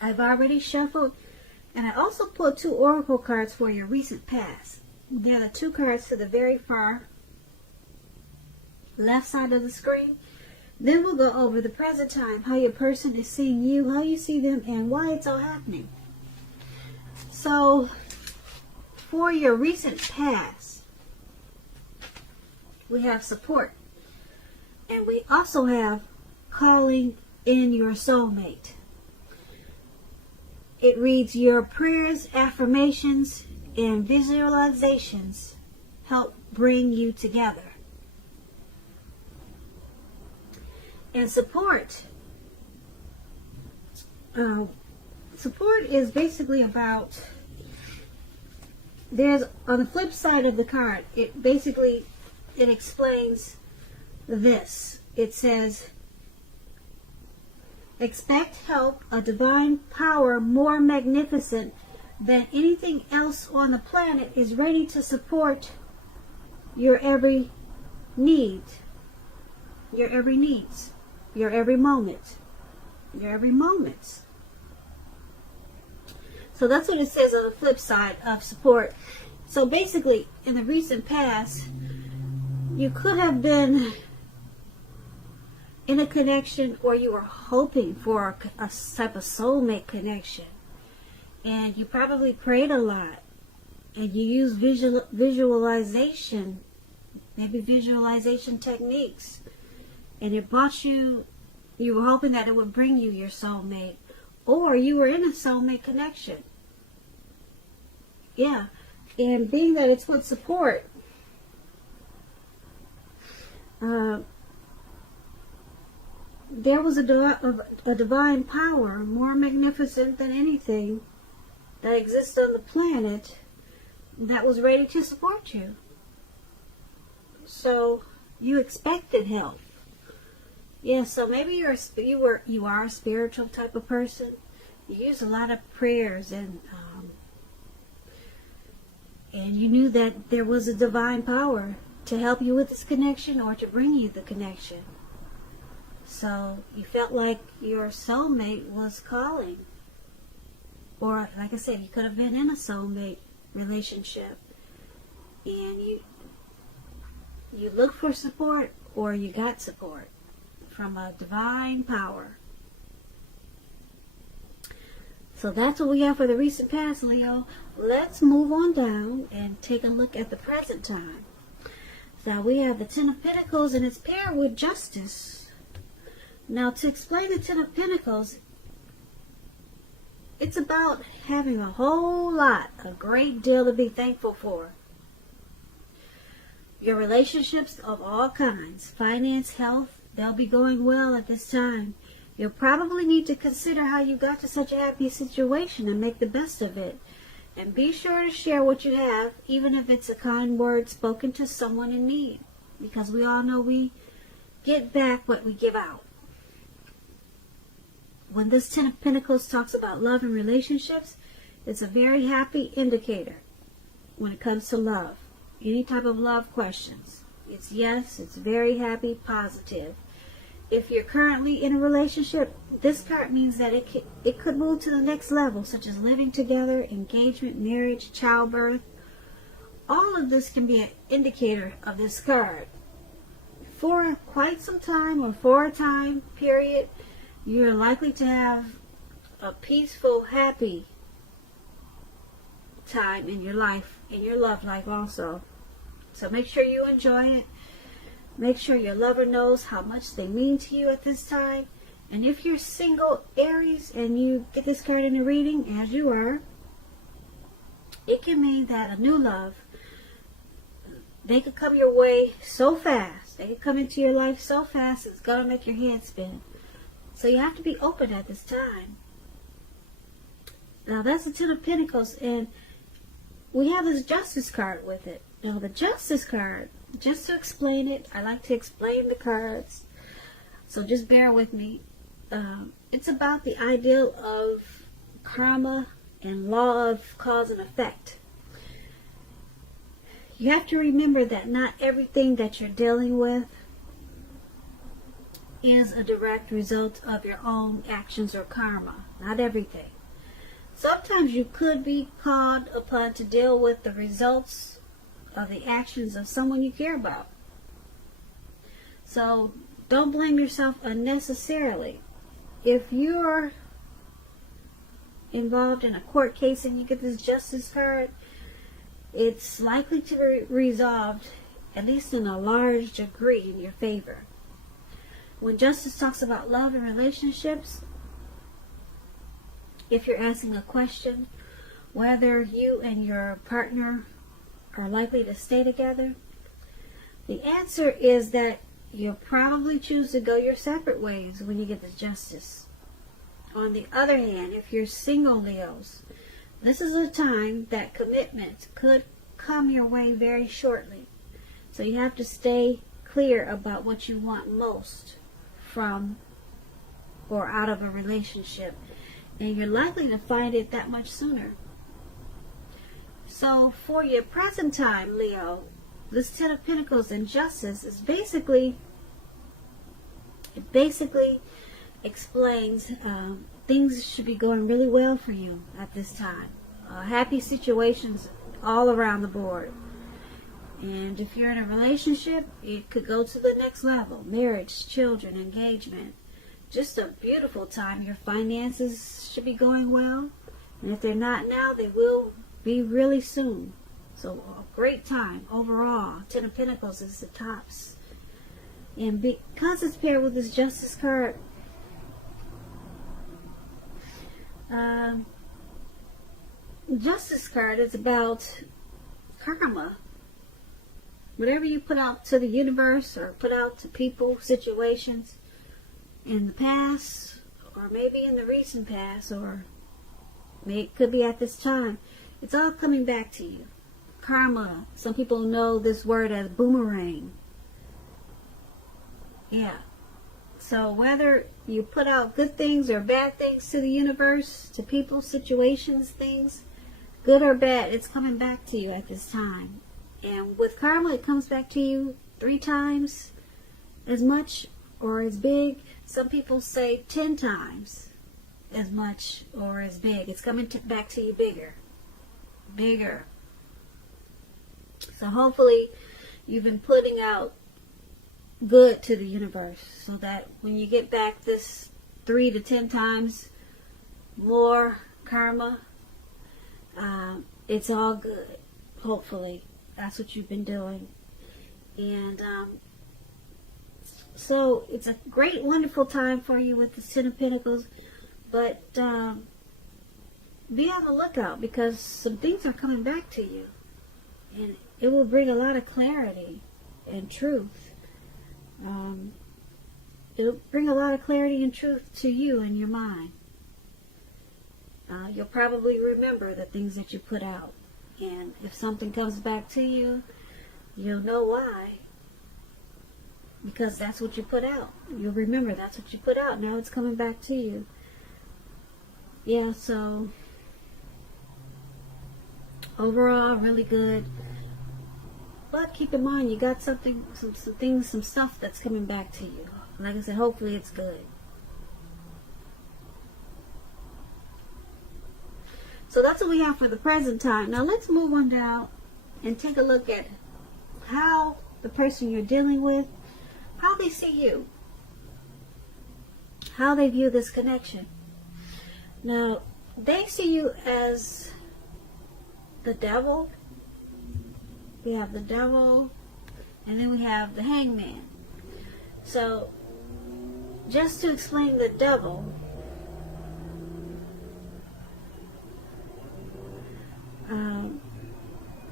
I've already shuffled, and I also pulled 2 oracle cards for your recent past. They're the 2 cards to the very far left side of the screen. Then we'll go over the present time, how your person is seeing you, how you see them, and why it's all happening. So, for your recent past, we have support. And we also have calling in your soulmate. It reads, your prayers, affirmations, and visualizations help bring you together. And support. Support is basically about, there's, on the flip side of the card, it explains this. It says, expect help, a divine power more magnificent than anything else on the planet is ready to support your every need, your every needs, your every moment, your every moments. So that's what it says on the flip side of support. So basically, in the recent past, you could have been in a connection, or you were hoping for a type of soulmate connection, and you probably prayed a lot, and you used visualization, maybe visualization techniques, and it brought you were hoping that it would bring you your soulmate, or you were in a soulmate connection. Yeah, and being that it's with support, there was a divine power more magnificent than anything that exists on the planet that was ready to support you. So you expected help. Yeah, so maybe you are a spiritual type of person. You use a lot of prayers, and you knew that there was a divine power to help you with this connection or to bring you the connection. So you felt like your soulmate was calling. Or, like I said, you could have been in a soulmate relationship, and you looked for support, or you got support from a divine power. So that's what we have for the recent past, Leo. Let's move on down and take a look at the present time. So we have the Ten of Pentacles, and it's paired with Justice. Now, to explain the Ten of Pentacles, it's about having a whole lot, a great deal to be thankful for. Your relationships of all kinds, finance, health, they'll be going well at this time. You'll probably need to consider how you got to such a happy situation and make the best of it. And be sure to share what you have, even if it's a kind word spoken to someone in need. Because we all know we get back what we give out. When this Ten of Pentacles talks about love and relationships, it's a very happy indicator when it comes to love. Any type of love questions. It's yes, it's very happy, positive. If you're currently in a relationship, this card means that it could move to the next level, such as living together, engagement, marriage, childbirth. All of this can be an indicator of this card. For quite some time, or for a time period, you're likely to have a peaceful, happy time in your life, in your love life also. So make sure you enjoy it. Make sure your lover knows how much they mean to you at this time. And if you're single, Aries, and you get this card in a reading, as you are, it can mean that a new love, they could come your way so fast. They could come into your life so fast, it's going to make your head spin. So you have to be open at this time. Now that's the Ten of Pentacles, and we have this Justice card with it. Now the Justice card, just to explain it, I like to explain the cards, so just bear with me. It's about the ideal of karma and law of cause and effect. You have to remember that not everything that you're dealing with is a direct result of your own actions or karma. Not everything. Sometimes you could be called upon to deal with the results of the actions of someone you care about. So don't blame yourself unnecessarily. If you're involved in a court case and you get this justice card, it's likely to be resolved, at least in a large degree, in your favor. When justice talks about love and relationships, if you're asking a question whether you and your partner are likely to stay together, the answer is that you'll probably choose to go your separate ways when you get the justice. On the other hand, if you're single, Leos, this is a time that commitment could come your way very shortly. So you have to stay clear about what you want most from or out of a relationship. And you're likely to find it that much sooner. So for your present time, Leo, this Ten of Pentacles and Justice is basically explains things should be going really well for you at this time. Happy situations all around the board. And if you're in a relationship, it could go to the next level. Marriage, children, engagement. Just a beautiful time. Your finances should be going well. And if they're not now, they will be really soon. So a great time overall. Ten of Pentacles is the tops. And because it's paired with this Justice card, Justice card is about karma. Whatever you put out to the universe or put out to people, situations in the past, or maybe in the recent past, or it could be at this time, it's all coming back to you. Karma. Some people know this word as boomerang. Yeah. So whether you put out good things or bad things to the universe, to people, situations, things, good or bad, it's coming back to you at this time. And with karma, it comes back to you 3 times as much or as big. Some people say 10 times as much or as big. It's coming back to you bigger. Bigger. So hopefully you've been putting out good to the universe so that when you get back this 3 to 10 times more karma, it's all good. Hopefully that's what you've been doing. And so it's a great, wonderful time for you with the Ten of Pentacles. But be on the lookout, because some things are coming back to you. And it will bring a lot of clarity and truth. It'll bring a lot of clarity and truth to you and your mind. You'll probably remember the things that you put out. And if something comes back to you, you'll know why. Because that's what you put out. You'll remember that's what you put out. Now it's coming back to you. Yeah, so overall, really good. But keep in mind, you got something, some things, some stuff that's coming back to you. Like I said, hopefully it's good. So that's what we have for the present time. Now let's move on down and take a look at how the person you're dealing with, how they see you, how they view this connection. Now, they see you as the devil. We have the devil, and then we have the hangman. So, just to explain the devil,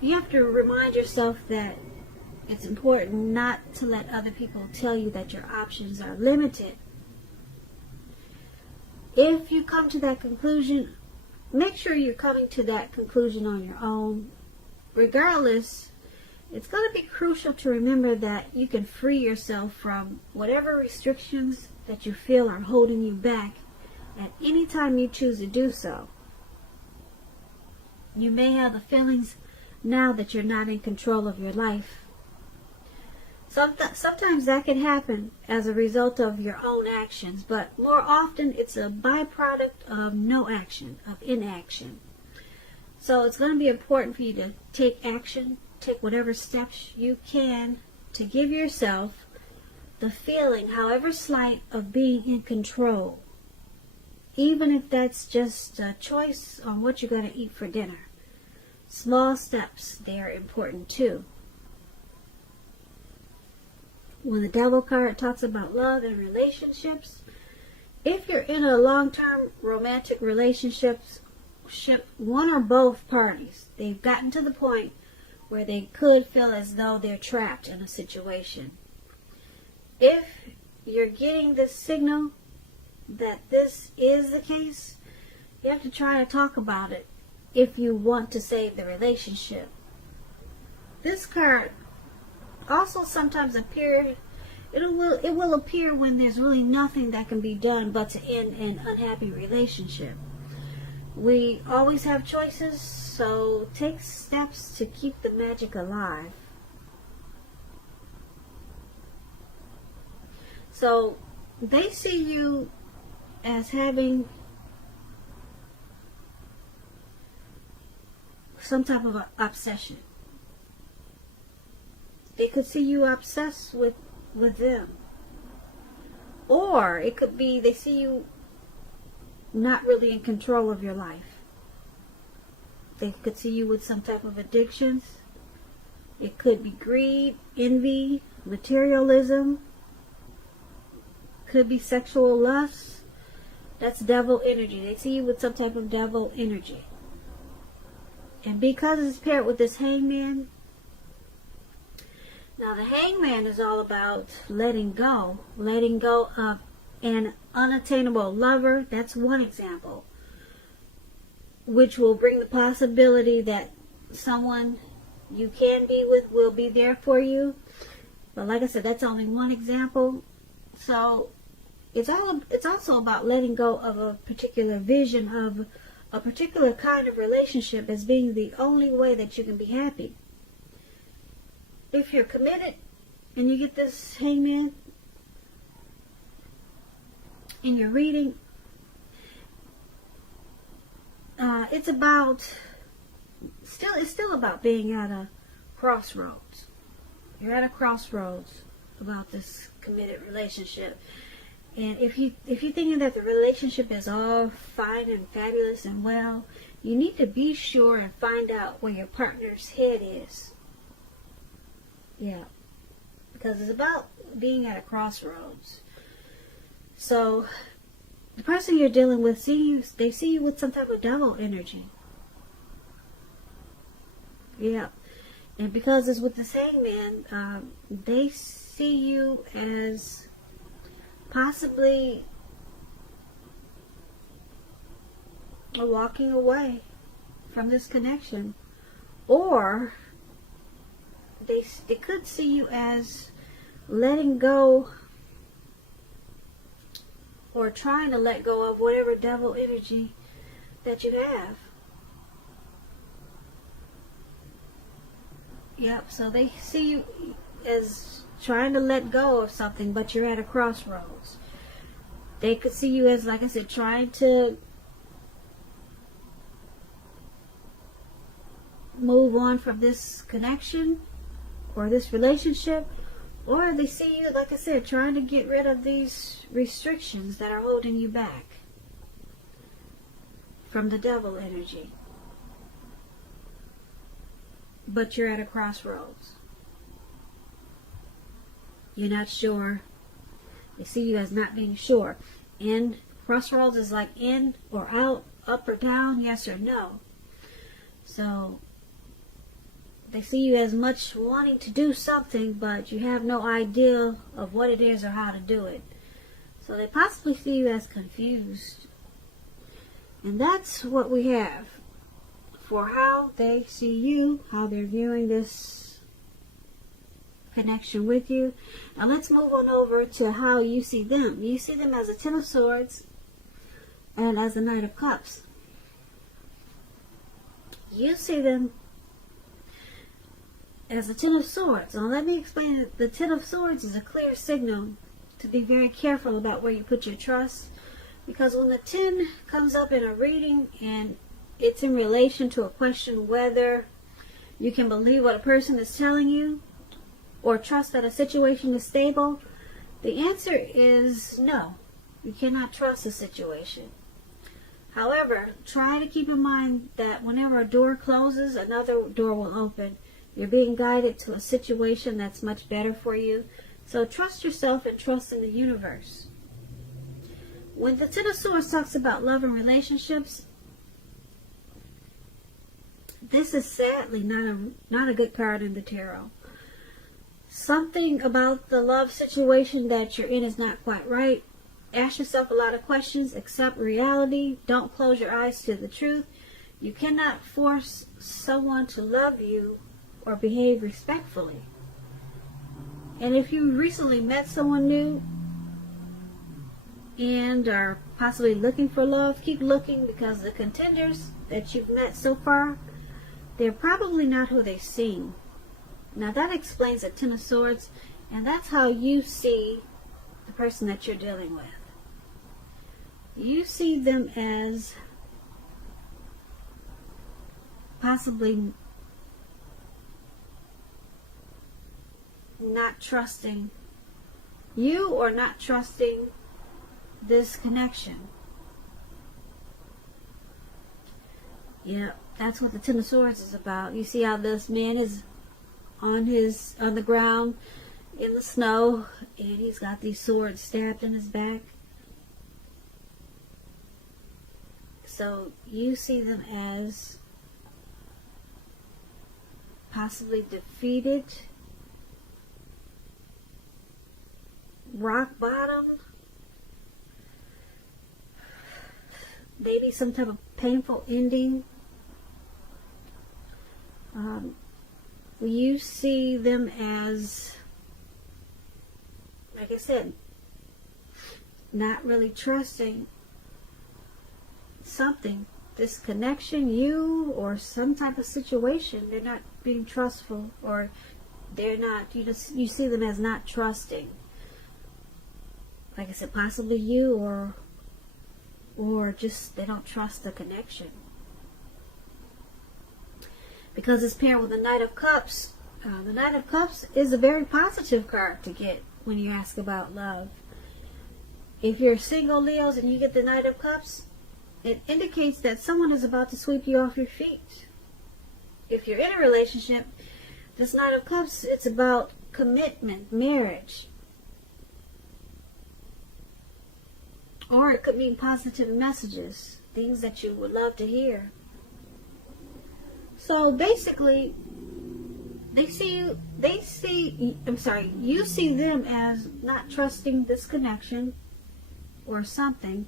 you have to remind yourself that it's important not to let other people tell you that your options are limited. If you come to that conclusion, make sure you're coming to that conclusion on your own. Regardless, it's going to be crucial to remember that you can free yourself from whatever restrictions that you feel are holding you back at any time you choose to do so. You may have the feelings now that you're not in control of your life. Sometimes that can happen as a result of your own actions, but more often it's a byproduct of no action, of inaction. So it's going to be important for you to take action, take whatever steps you can to give yourself the feeling, however slight, of being in control. Even if that's just a choice on what you're going to eat for dinner. Small steps, they are important too. When the Devil card talks about love and relationships, if you're in a long-term romantic relationship, one or both parties, they've gotten to the point where they could feel as though they're trapped in a situation. If you're getting this signal that this is the case, you have to try to talk about it if you want to save the relationship. This card also sometimes appear, it will appear when there's really nothing that can be done but to end an unhappy relationship. We always have choices, so take steps to keep the magic alive. So they see you as having some type of obsession. They could see you obsessed with them. Or it could be they see you not really in control of your life. They could see you with some type of addictions. It could be greed, envy, materialism. Could be sexual lust. That's devil energy. They see you with some type of devil energy. And because it's paired with this hangman, now the hangman is all about letting go of an unattainable lover. That's one example, which will bring the possibility that someone you can be with will be there for you. But like I said, that's only one example. So it's also about letting go of a particular vision of a particular kind of relationship as being the only way that you can be happy. If you're committed and you get this hangman in your reading, it's still about being at a crossroads. You're at a crossroads about this committed relationship. And if you're thinking that the relationship is all fine and fabulous and well, you need to be sure and find out where your partner's head is. Yeah, because it's about being at a crossroads. So the person you're dealing with, they see you with some type of devil energy. Yeah, and because it's with the hangman, they see you as possibly walking away from this connection, or they could see you as letting go or trying to let go of whatever devil energy that you have. Yep, so they see you as trying to let go of something, but you're at a crossroads. They could see you as, like I said, trying to move on from this connection or this relationship, or they see you, like I said, trying to get rid of these restrictions that are holding you back from the devil energy. But you're at a crossroads. You're not sure. They see you as not being sure. And crossroads is like in or out, up or down, yes or no. So they see you as much wanting to do something, but you have no idea of what it is or how to do it. So they possibly see you as confused. And that's what we have for how they see you, how they're viewing this connection with you. Now let's move on over to how you see them. You see them as a Ten of Swords and as a Knight of Cups. You see them as the Ten of Swords. Now let me explain it. The Ten of Swords is a clear signal to be very careful about where you put your trust. Because when the 10 comes up in a reading and it's in relation to a question whether you can believe what a person is telling you or trust that a situation is stable, the answer is no. You cannot trust a situation. However, try to keep in mind that whenever a door closes, another door will open. You're being guided to a situation that's much better for you. So trust yourself and trust in the universe. When the Ten of Swords talks about love and relationships, this is sadly not a good card in the tarot. Something about the love situation that you're in is not quite right. Ask yourself a lot of questions. Accept reality. Don't close your eyes to the truth. You cannot force someone to love you or behave respectfully. And if you recently met someone new and are possibly looking for love, keep looking, because the contenders that you've met so far, they're probably not who they seem. Now that explains the Ten of Swords, and that's how you see the person that you're dealing with. You see them as possibly not trusting you or not trusting this connection. Yeah, that's what the Ten of Swords is about. You see how this man is on the ground in the snow, and he's got these swords stabbed in his back. So you see them as possibly defeated, rock bottom, maybe some type of painful ending. You see them as, like I said, not really trusting something, this connection, you or some type of situation. They're not being trustful, or they're not, you see them as not trusting. Like I said, possibly you, or just they don't trust the connection. Because it's paired with the Knight of Cups. The Knight of Cups is a very positive card to get when you ask about love. If you're single, Leos, and you get the Knight of Cups, it indicates that someone is about to sweep you off your feet. If you're in a relationship, this Knight of Cups, it's about commitment, marriage. Or it could mean positive messages, things that you would love to hear. So basically, you see them as not trusting this connection or something,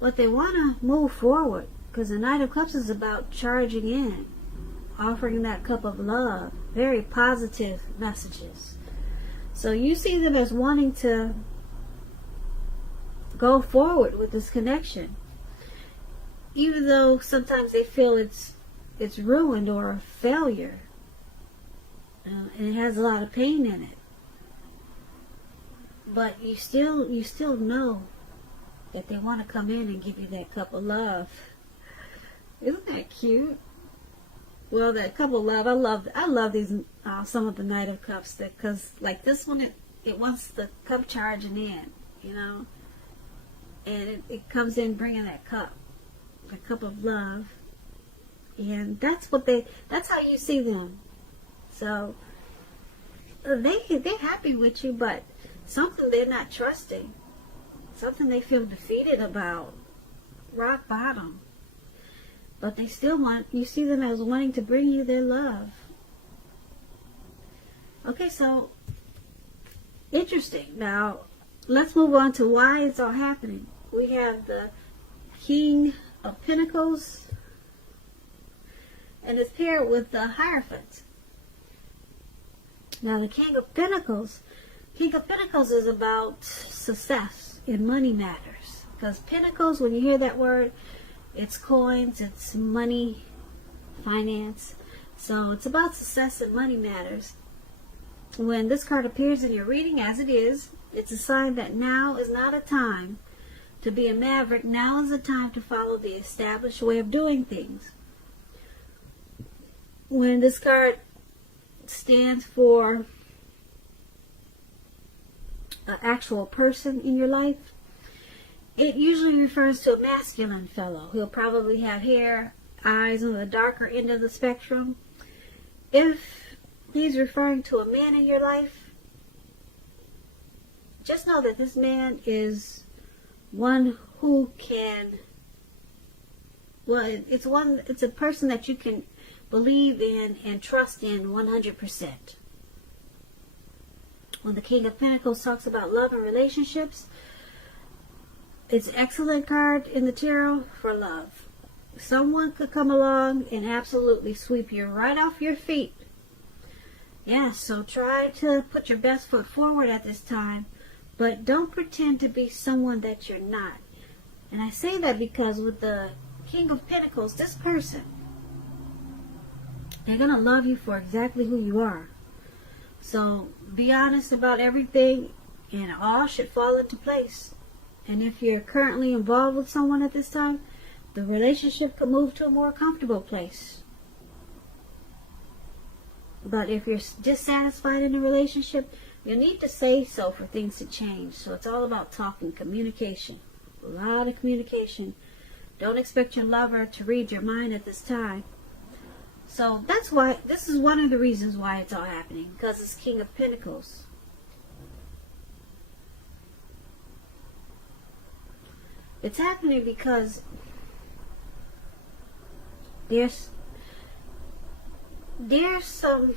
but they want to move forward, because the Knight of Cups is about charging in, offering that cup of love, very positive messages. So you see them as wanting to go forward with this connection, even though sometimes they feel it's ruined or a failure, and it has a lot of pain in it. But you still know that they want to come in and give you that cup of love. Isn't that cute? Well, that cup of love, I love these some of the Knight of Cups, because like this one, it wants the cup charging in, and it comes in bringing that cup, the cup of love. And that's how you see them. So they're happy with you, but something they're not trusting, something they feel defeated about, rock bottom. But they still you see them as wanting to bring you their love. Okay, so interesting. Now let's move on to why it's all happening. We have the King of Pentacles, and it's paired with the Hierophant. Now the King of Pentacles is about success in money matters. Because Pentacles, when you hear that word, it's coins, it's money, finance. So it's about success and money matters. When this card appears in your reading, as it is, it's a sign that now is not a time to be a maverick. Now is the time to follow the established way of doing things. When this card stands for an actual person in your life, it usually refers to a masculine fellow. He'll probably have hair, eyes on the darker end of the spectrum. If he's referring to a man in your life, just know that this man is one who can, well, it's a person that you can believe in and trust in 100%. When the King of Pentacles talks about love and relationships, it's an excellent card in the tarot for love. Someone could come along and absolutely sweep you right off your feet. Yeah, so try to put your best foot forward at this time, but don't pretend to be someone that you're not. And I say that because with the King of Pentacles, this person, they're going to love you for exactly who you are. So be honest about everything and all should fall into place. And if you're currently involved with someone at this time, the relationship could move to a more comfortable place. But if you're dissatisfied in a relationship, you need to say so for things to change. So it's all about talking, communication. A lot of communication. Don't expect your lover to read your mind at this time. So that's why, this is one of the reasons why it's all happening. Because it's King of Pentacles. It's happening because there's a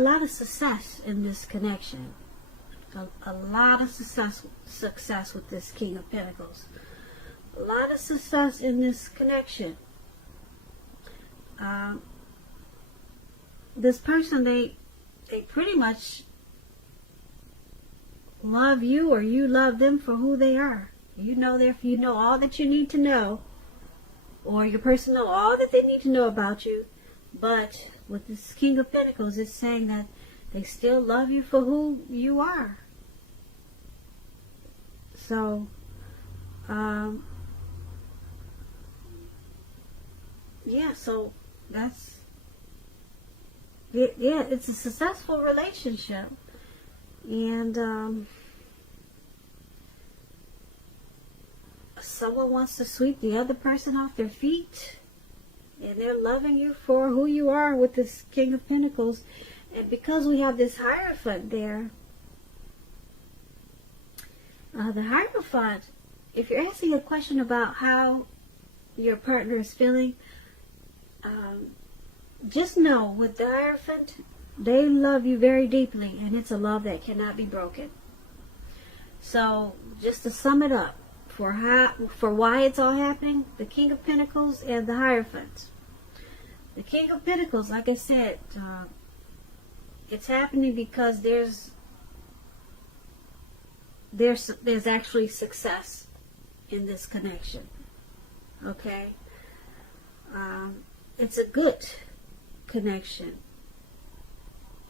lot of success in this connection. A lot of success with this King of Pentacles. A lot of success in this connection. This person, they pretty much love you, or you love them for who they are. You know all that you need to know, or your person know all that they need to know about you. But with this King of Pentacles, it's saying that they still love you for who you are. So, yeah, so that's, yeah, it's a successful relationship. And, someone wants to sweep the other person off their feet. And they're loving you for who you are with this King of Pentacles. And because we have this Hierophant there, the Hierophant, if you're asking a question about how your partner is feeling, just know with the Hierophant, they love you very deeply, and it's a love that cannot be broken. So, just to sum it up, for why it's all happening, the King of Pentacles and the Hierophant. The King of Pentacles, like I said, it's happening because there's actually success in this connection. Okay? It's a good connection.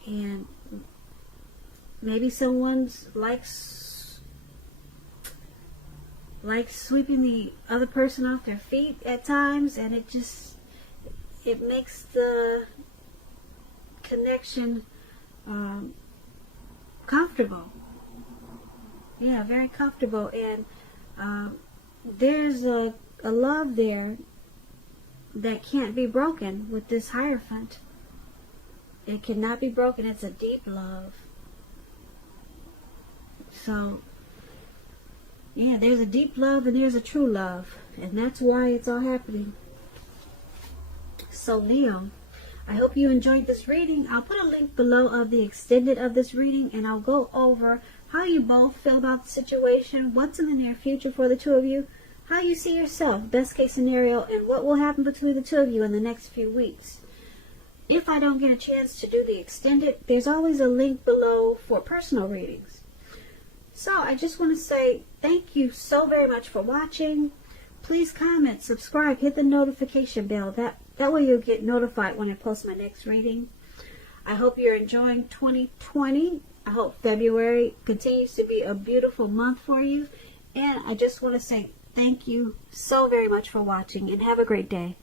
And maybe someone's likes sweeping the other person off their feet at times, and it makes the connection comfortable. Yeah, very comfortable. And there's a love there that can't be broken with this Hierophant. It cannot be broken. It's a deep love. So, yeah, there's a deep love and there's a true love. And that's why it's all happening. So, Leo, I hope you enjoyed this reading. I'll put a link below of the extended of this reading, and I'll go over how you both feel about the situation, what's in the near future for the two of you, how you see yourself, best case scenario, and what will happen between the two of you in the next few weeks. If I don't get a chance to do the extended, there's always a link below for personal readings. So I just want to say thank you so very much for watching. please comment, subscribe, hit the notification bell. That way you'll get notified when I post my next reading. I hope you're enjoying 2020. I hope February continues to be a beautiful month for you. And I just want to say thank you so very much for watching, and have a great day.